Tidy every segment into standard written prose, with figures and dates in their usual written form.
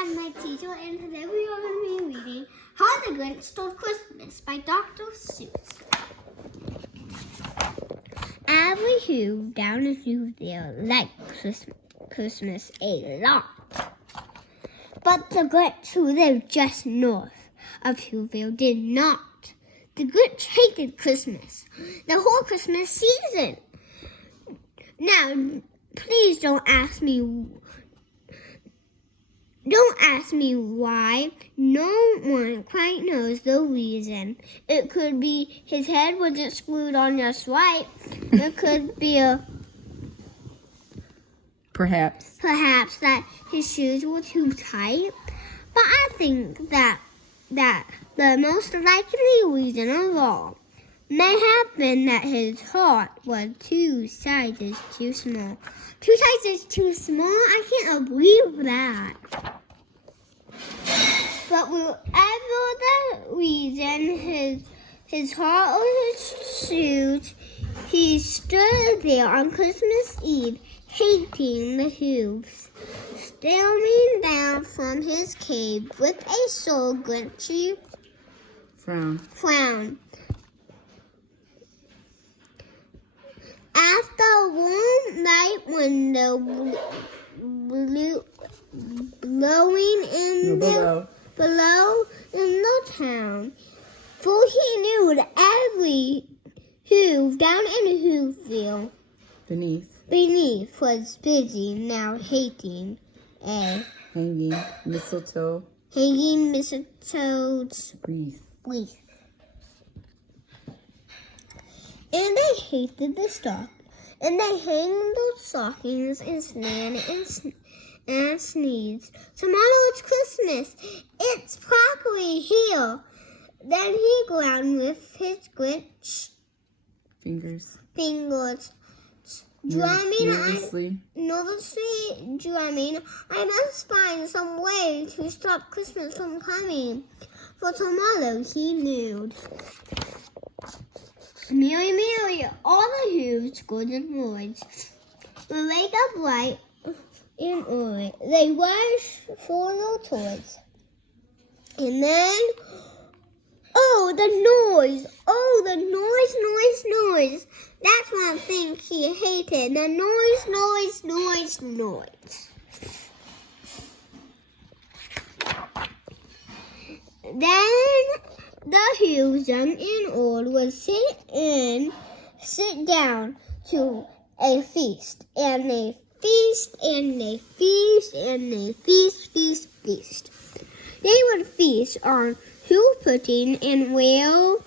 I'm my teacher, and today we are going to be reading How the Grinch Stole Christmas by Dr. Seuss. Every Who down in Whoville liked Christmas a lot. But the Grinch who lived just north of Whoville did not. The Grinch hated Christmas, the whole Christmas season. Now, please don't ask me why. No one quite knows the reason. It could be his head wasn't screwed on just right. It could be Perhaps that his shoes were too tight. But I think that the most likely reason of all may have been that his heart was 2 sizes too small. 2 sizes too small? I can't believe that. But whatever the reason, his heart or his shoes, he stood there on Christmas Eve, hating the Who's, staring down from his cave with a soul Grinchy frown. At the warm night window blowing in below in the town, for he knew that every Who down in Whoville beneath was busy now hanging mistletoe's wreath. And they hated the stock, and they hanged those stockings and sneezed. Tomorrow it's Christmas. It's practically here. Then he ground with his Grinch fingers, nervously drumming. I must find some way to stop Christmas from coming. For tomorrow, he knew. Merry, merry, all the Who's golden lords will wake up bright and early. They rush for their toys. And then, the noise. That's one thing he hated. The noise. Then the Who's, young and old, would sit down to a feast. And they feast. They would feast on Who pudding and Who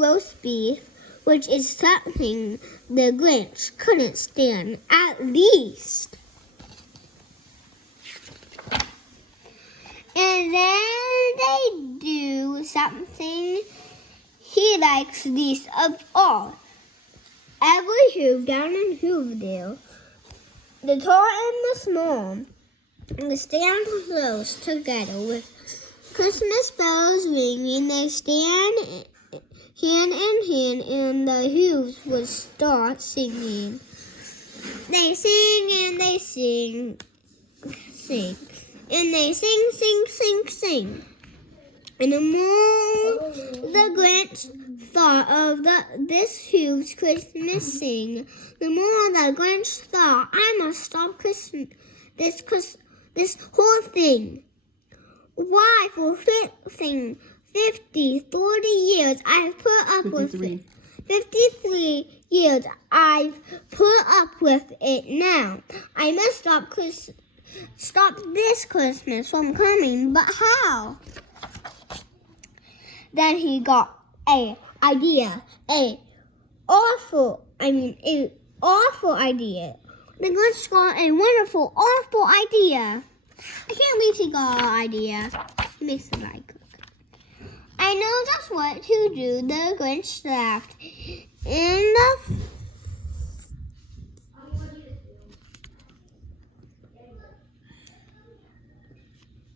roast beef, which is something the Grinch couldn't stand, at least. And then they do something he likes least of all. Every Who down in Whoville, the tall and the small, stand close together with Christmas bells ringing. They stand hand in hand, and the Who's would start singing. They sing and they sing. And they sing. And the more the Grinch thought of this Who's Christmas sing, the more the Grinch thought, I must stop this whole thing. Why, for 50, 40 years, I've put up with it. 53 years, I've put up with it now. I must stop this Christmas from coming, but how? Then he got an awful idea. The Grinch got a wonderful, awful idea. I can't believe he got an idea. He makes it like cook. I know just what to do. The Grinch laughed in the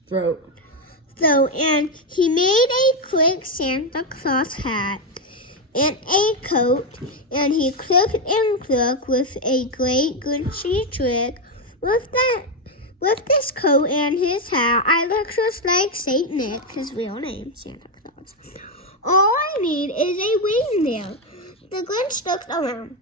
throat. And he made a quick Santa Claus hat and a coat, and he clicked and clucked with a great Grinchy trick with With this coat and his hat, I look just like Saint Nick, his real name, Santa Claus. All I need is a reindeer. The Grinch looked around,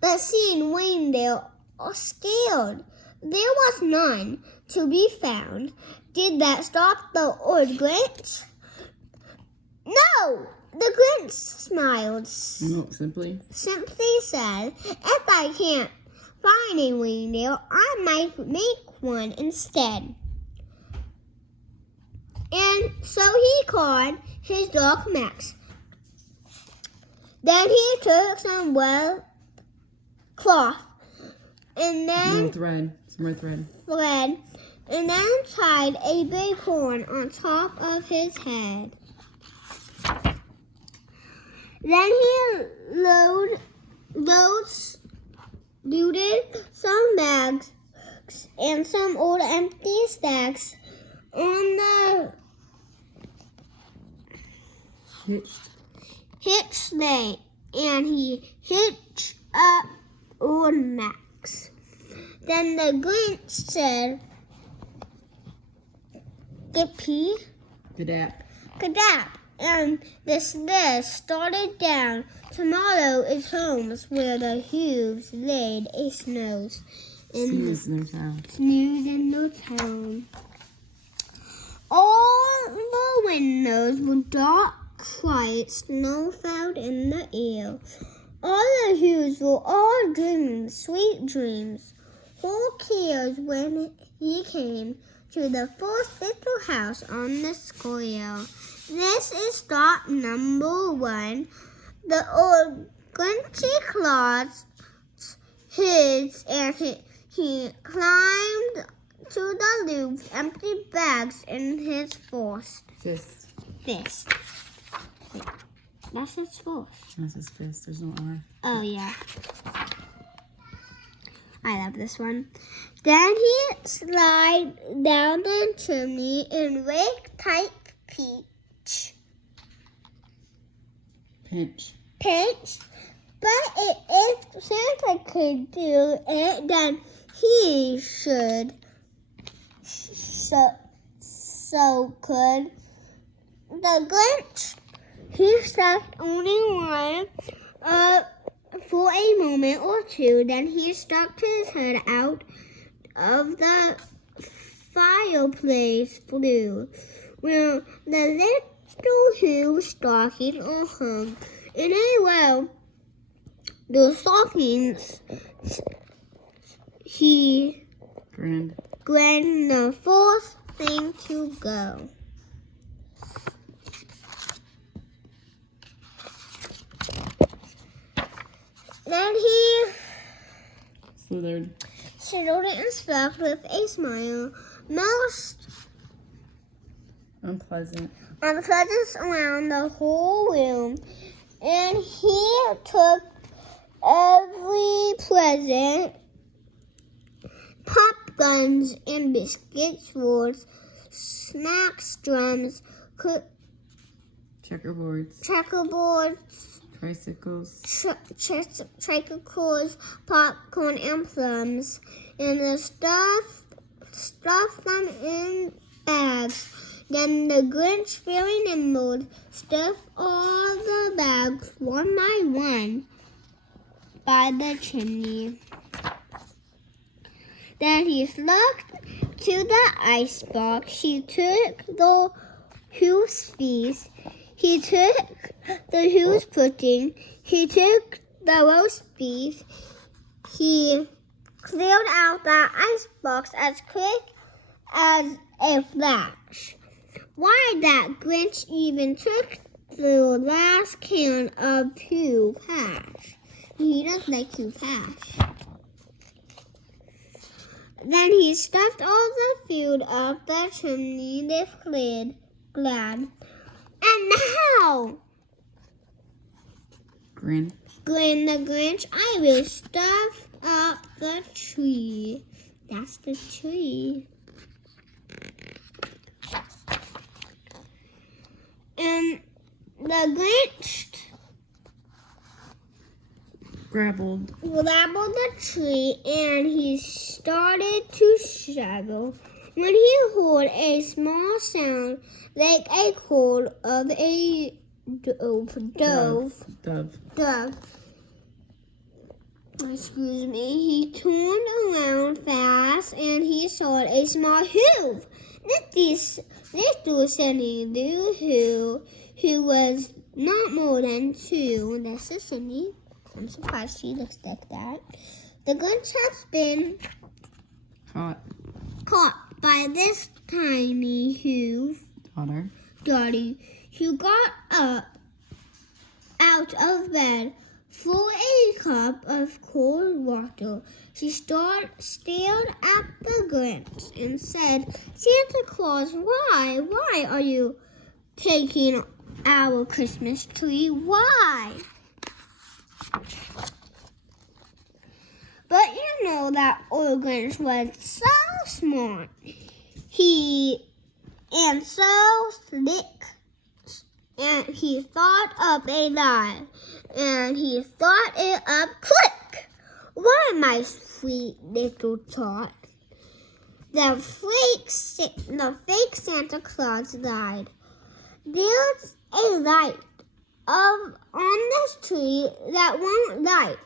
but seeing reindeer are scared. There was none to be found. Did that stop the old Grinch? No! The Grinch smiled. No, simply. Simply said, if I can't find a reindeer, I might make one instead. And so he called his dog Max. Then he took some red cloth and then Some red thread. And then tied a big horn on top of his head. Then he loaded some bags and some old empty stacks on the hitch sleigh, and he hitched up old Max. Then the Grinch said, "Gippy, Gadap," and the sleigh started down. Tomorrow is home where the Hughes laid a snooze in the town. All the windows were dark, quiet, snow fell in the air. All the Hughes were all dreaming sweet dreams. Who cares when he came to the first little house on the square? This is stop number 1. The old Grinchy Claus hid and he climbed to the Louvre, empty bags in his fist. Wait, that's his fist. That's his fist. There's no R. Oh, yeah. I love this one. Then he slid down the chimney and raked tight pinch. But if Santa could do it, then he should. So could the Grinch. He stuffed only one for a moment or two. Then he stuck his head out of the fireplace flue. Well, the little Hugh stocking are hung in a row. The stockings, he grinned the first thing to go. Then he slithered and spoke with a smile, most unpleasant around the whole room, and he took every present, pop guns and biscuit swords, snacks, drums, checkerboards, tricycles, popcorn, and plums, and stuffed them in bags. Then the Grinch, very nimble, stuffed all the bags one by one by the chimney. Then he slipped to the icebox. He took the Hughes feast. He took the Hughes pudding. He took the roast beef. He cleared out the icebox as quick as a flash. Why, that Grinch even took the last can of Hugh Pash. He doesn't like Hugh Pash. Then he stuffed all the food up the chimney with glad. And now, grinned the Grinch, I will stuff up the tree. That's the tree. And the Grinch grabbled the tree, and he started to shadow. When he heard a small sound like a call of a dove. Excuse me. He turned around fast and he saw a small hoof. This Cindy Lou who was not more than 2. This is Cindy. I'm surprised she looks like that. The Grinch has been caught by this tiny hoof. Daughter, who got up out of bed for a cup of cold water. She stared at the Grinch and said, Santa Claus, why are you taking our Christmas tree? Why? But you know that old Grinch was so smart. And so slick. And he thought up a lie. And he thought it up quick. Why, my sweet little tot? The fake Santa Claus lied. There's a light on this tree that won't light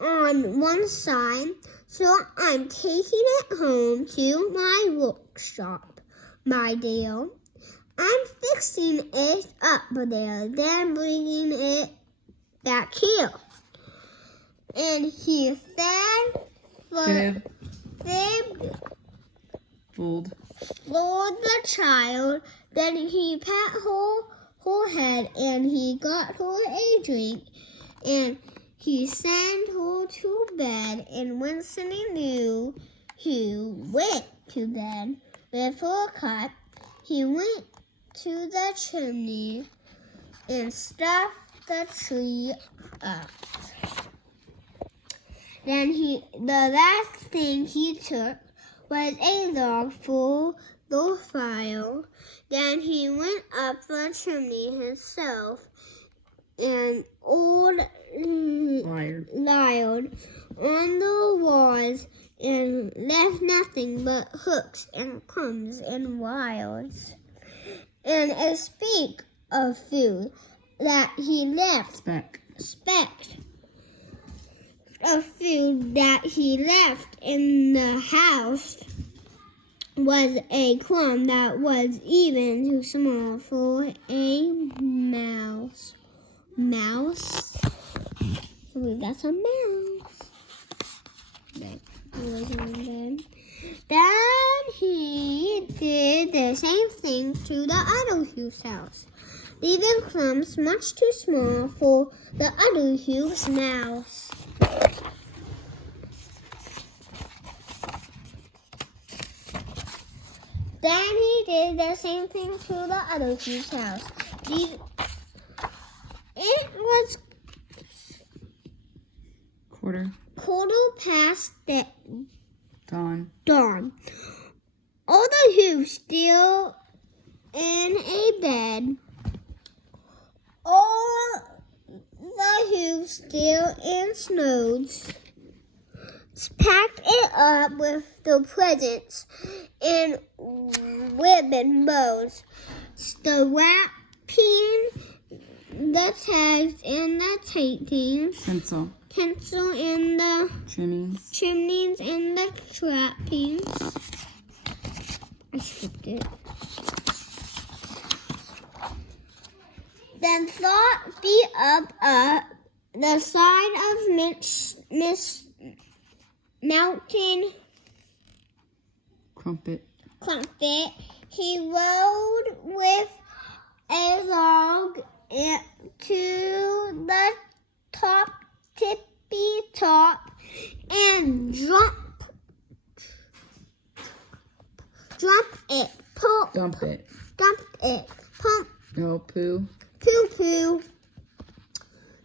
on one side, so I'm taking it home to my workshop, my dear. I'm fixing it up there, then bringing it back here. And he fooled the child. Then he pat her head and he got her a drink and he sent her to bed. And when Cindy Lou went to bed with her cup, he went to the chimney and stuffed the tree up. Then the last thing he took was a log for the fire. Then he went up the chimney himself and lied on the walls and left nothing but hooks and crumbs and wires. And a speck of food that he left, speck of food that he left in the house was a crumb that was even too small for a mouse. I believe that's a mouse. Then he did the same thing to the other Hugh's house, leaving crumbs much too small for the other Hugh's mouse. Then he did the same thing to the other Hugh's house. It was quarter past dawn. All the Hughs still in a bed. All the Hughs still in snows. Packed it up with the presents and ribbon bows, the wrapping, the tags and the tapings, tinsel and the chimneys and the trappings. I skipped it. Then thought beat up the side of Miss Mountain Crumpet. He rode with a log to the tippy top and dump it. Poo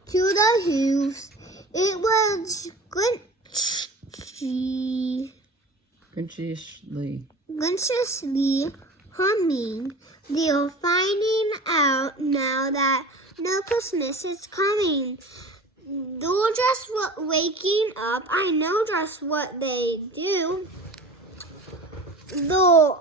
to the Hooves. It was Grinchishly humming. They're finding out now that no Christmas is coming. They're just waking up. I know just what they do. The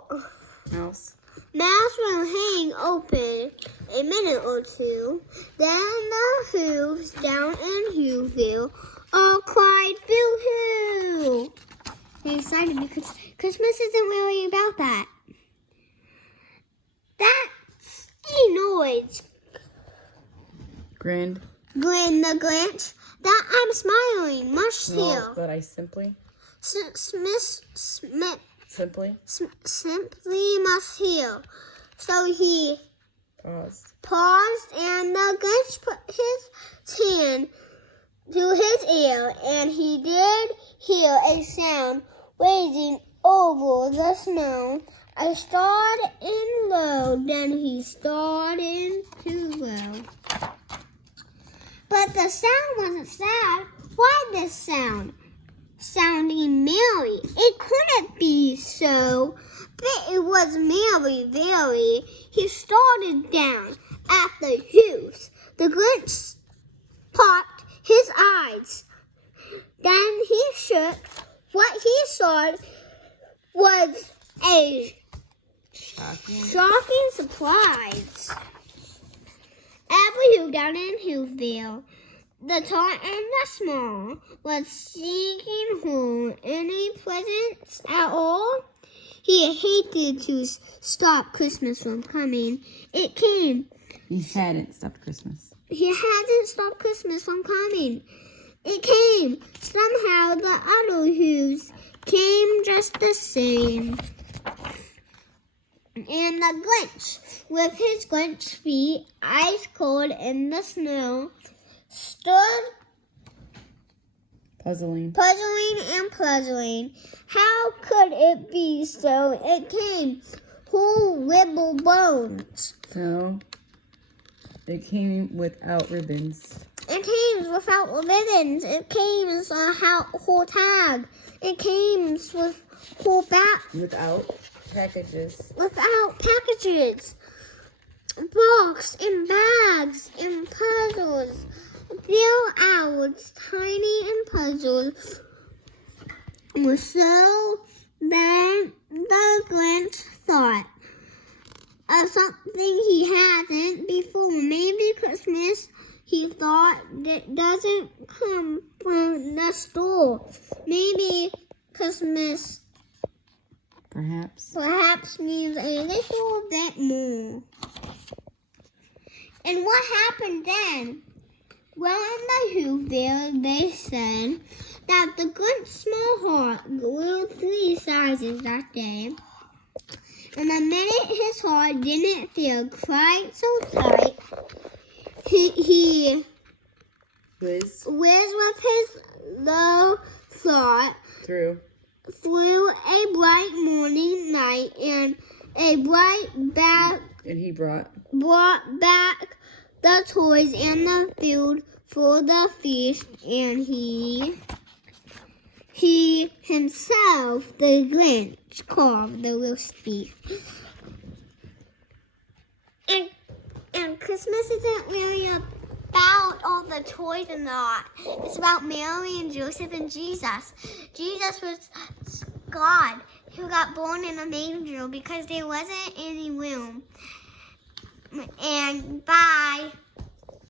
Mouse. mouse will hang open a minute or two. Then the hooves down in Whoville all cried boo-hoo. They're excited because Christmas isn't really about that. That's a noise. Grinned. Grin the Grinch. That I'm smiling. Much Well, still. but I simply. Simply. Simply must heal. So he Paused. paused, and the Grinch put his hand to his ear, and he did hear a sound waving over the snow. I started in low, then he started to grow. But the sound wasn't sad. Why this sound? Sounding merry. It couldn't be so, but it was merry, very. He started down at the hooves. The Grinch popped his eyes. Then he shook. What he saw was a shocking surprise. Every who down in Whoville, the tall and the small, was seeking home any presents at all. He hated to stop Christmas from coming. It came. He hadn't stopped Christmas. He hadn't stopped Christmas from coming. It came. Somehow the other hooves came just the same. And the Grinch, with his Grinch feet ice cold in the snow, stood Puzzling. puzzling. How could it be so? It came whole ribble bones. No. It came without ribbons. It came without ribbons. It came without whole tag. It came with whole back. Without packages. Without packages. Box and bags and puzzles. Bill Owl's tiny and puzzles were so that the Grinch thought of something he hadn't before. Maybe Christmas, he thought, that doesn't come from the store. Maybe Christmas perhaps means a little bit more. And what happened then? Well, in the Whoville, they said that the Grinch's small heart grew 3 sizes that day. And the minute his heart didn't feel quite so tight, he Whiz whizzed with his low thought through. through a bright morning night, and And he brought back the toys and the food for the feast, and he himself, the Grinch, carved the roast beef. And Christmas isn't really about all the toys and that. It's about Mary and Joseph and Jesus. Jesus was God who got born in a manger because there wasn't any room. And bye.